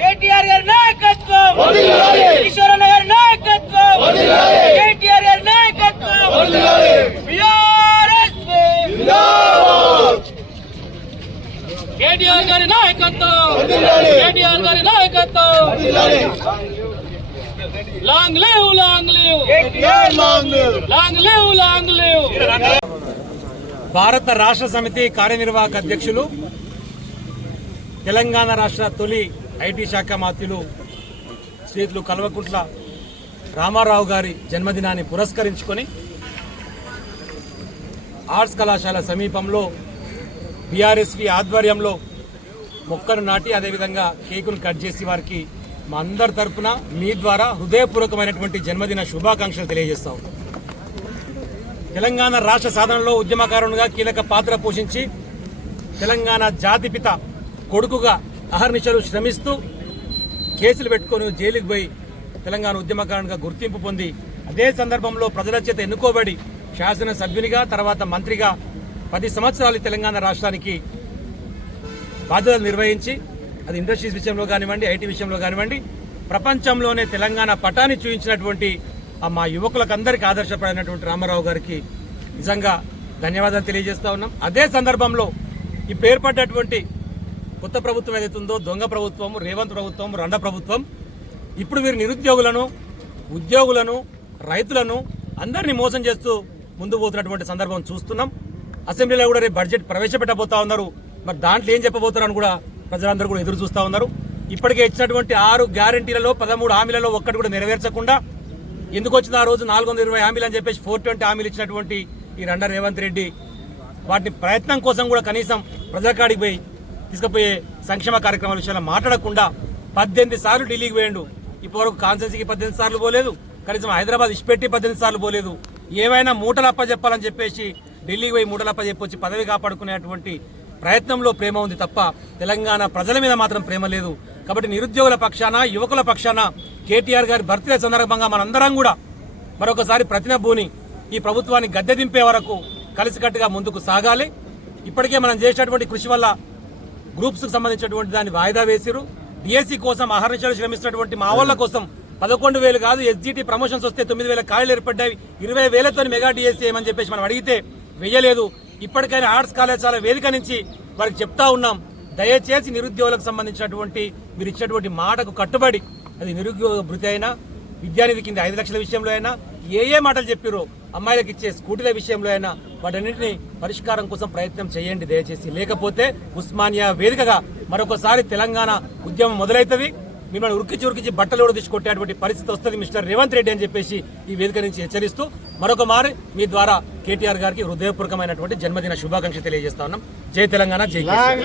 కేటీఆర్ గారి నాయకత్వం, ఈశ్వరన్న గారి నాయకత్వం, కేటీఆర్ గారి నాయకత్వం, కేటీఆర్ గారి నాయకత్వం, కేటీఆర్ గారి నాయకత్వం. Long live, long live, long live, long live. భారత రాష్ట్ర సమితి కార్యనిర్వాహక అధ్యక్షులు, తెలంగాణ రాష్ట్ర తొలి ఐటీ శాఖ మంత్రులు శ్రీతులు కల్వకుంట్ల రామారావు గారి జన్మదినాన్ని పురస్కరించుకొని ఆర్ట్స్ కళాశాల సమీపంలో బీఆర్ఎస్వి ఆధ్వర్యంలో మొక్కను నాటి అదేవిధంగా కేకును కట్ చేసి వారికి మా అందరి తరఫున మీ ద్వారా హృదయపూర్వకమైనటువంటి జన్మదిన శుభాకాంక్షలు తెలియజేస్తాం. తెలంగాణ రాష్ట్ర సాధనలో ఉద్యమకారునిగా కీలక పాత్ర పోషించి తెలంగాణ జాతిపిత కొడుకుగా అహర్నిశలు శ్రమిస్తూ కేసులు పెట్టుకొని జైలుకు పోయి తెలంగాణ ఉద్యమకారునిగా గుర్తింపు పొంది అదే సందర్భంలో ప్రజల చేత ఎన్నుకోబడి శాసనసభ్యునిగా తర్వాత మంత్రిగా 10 సంవత్సరాలు తెలంగాణ రాష్ట్రానికి బాధ్యతలు నిర్వహించి అది ఇండస్ట్రీస్ విషయంలో కానివ్వండి, ఐటీ విషయంలో కానివ్వండి, ప్రపంచంలోనే తెలంగాణ పటాన్ని చూపించినటువంటి మా యువకులకు అందరికీ ఆదర్శపడినటువంటి రామారావు గారికి నిజంగా ధన్యవాదాలు తెలియజేస్తా ఉన్నాం. అదే సందర్భంలో ఇప్పుడు ఏర్పడ్డటువంటి కొత్త ప్రభుత్వం ఏదైతుందో దొంగ ప్రభుత్వం, రేవంత్ ప్రభుత్వం, రండ ప్రభుత్వం, ఇప్పుడు వీరు నిరుద్యోగులను, ఉద్యోగులను, రైతులను అందరినీ మోసం చేస్తూ ముందుకు పోతున్నటువంటి సందర్భం చూస్తున్నాం. అసెంబ్లీలో కూడా రేపు బడ్జెట్ ప్రవేశపెట్టబోతా ఉన్నారు. మరి దాంట్లో ఏం చెప్పబోతున్నారని కూడా ప్రజలందరూ కూడా ఎదురు చూస్తూ ఉన్నారు. ఇప్పటికే ఇచ్చినటువంటి 6 గ్యారంటీలలో 13 హామీలలో ఒక్కటి కూడా నెరవేర్చకుండా ఎందుకు వచ్చింది ఆ రోజు 420 హామీలు అని చెప్పేసి 420 హామీలు ఇచ్చినటువంటి ఈ రండ రేవంత్ రెడ్డి వాటిని ప్రయత్నం కోసం కూడా కనీసం ప్రజాకాడికి పోయి తీసుకుపోయే సంక్షేమ కార్యక్రమాల విషయంలో మాట్లాడకుండా 18 సార్లు ఢిల్లీకి పోయిండు. ఇప్పటివరకు కాన్స్టిట్యూన్సీకి 18 సార్లు పోలేదు, కనీసం హైదరాబాద్ ఇష్పెట్టి 18 సార్లు పోలేదు. ఏమైనా మూటలప్ప చెప్పాలని చెప్పేసి ఢిల్లీకి పోయి మూటలప్ప చెప్పొచ్చి పదవి కాపాడుకునేటువంటి ప్రయత్నంలో ప్రేమ ఉంది తప్ప తెలంగాణ ప్రజల మీద మాత్రం ప్రేమ లేదు. కాబట్టి నిరుద్యోగుల పక్షాన, యువకుల పక్షాన కేటీఆర్ గారి బర్త్డే సందర్భంగా మనందరం కూడా మరొకసారి ప్రతినబూని ఈ ప్రభుత్వాన్ని గద్దె దింపే వరకు కలిసికట్టుగా ముందుకు సాగాలి. ఇప్పటికే మనం చేసినటువంటి కృషి వల్ల గ్రూప్స్ కు సంబంధించినటువంటి దాన్ని వాయిదా వేసిరు. డిఎస్సీ కోసం అహర్నిశలు శ్రమిస్తున్నటువంటి మా వాళ్ళ కోసం 11,000 కాదు, ఎస్జిటి ప్రమోషన్స్ వస్తే 9,000 ఖాళీలు ఏర్పడ్డాయి. 20,000తో మెగా డిఎస్సీ ఏమని చెప్పేసి మనం అడిగితే వెయ్యలేదు. ఇప్పటికైనా ఆర్ట్స్ కళాశాల వేదిక నుంచి వారికి చెప్తా ఉన్నాం, దయచేసి నిరుద్యోగులకు సంబంధించినటువంటి మీరు ఇచ్చినటువంటి మాటకు కట్టుబడి, అది నిరుద్యోగ భృతి అయినా, విద్యానిధి కింద 5 లక్షల విషయంలో అయినా, ఏ మాటలు చెప్పారో అమ్మాయిలకు ఇచ్చే స్కూటీల విషయంలో అయినా వాటన్నింటినీ పరిష్కారం కోసం ప్రయత్నం చేయండి దయచేసి. లేకపోతే ఉస్మానియా వేదికగా మరొకసారి తెలంగాణ ఉద్యమం మొదలవుతుంది. మిమ్మల్ని ఉరికిచి బట్టలు కూడా తీసుకొట్టేటువంటి పరిస్థితి వస్తుంది మిస్టర్ రేవంత్ రెడ్డి అని చెప్పేసి ఈ వేదిక నుంచి హెచ్చరిస్తూ మరొక మారి మీ ద్వారా కేటీఆర్ గారికి హృదయపూర్వకమైనటువంటి జన్మదిన శుభాకాంక్షలు తెలియజేస్తా ఉన్నాం. జై తెలంగాణ, జై కేసీఆర్.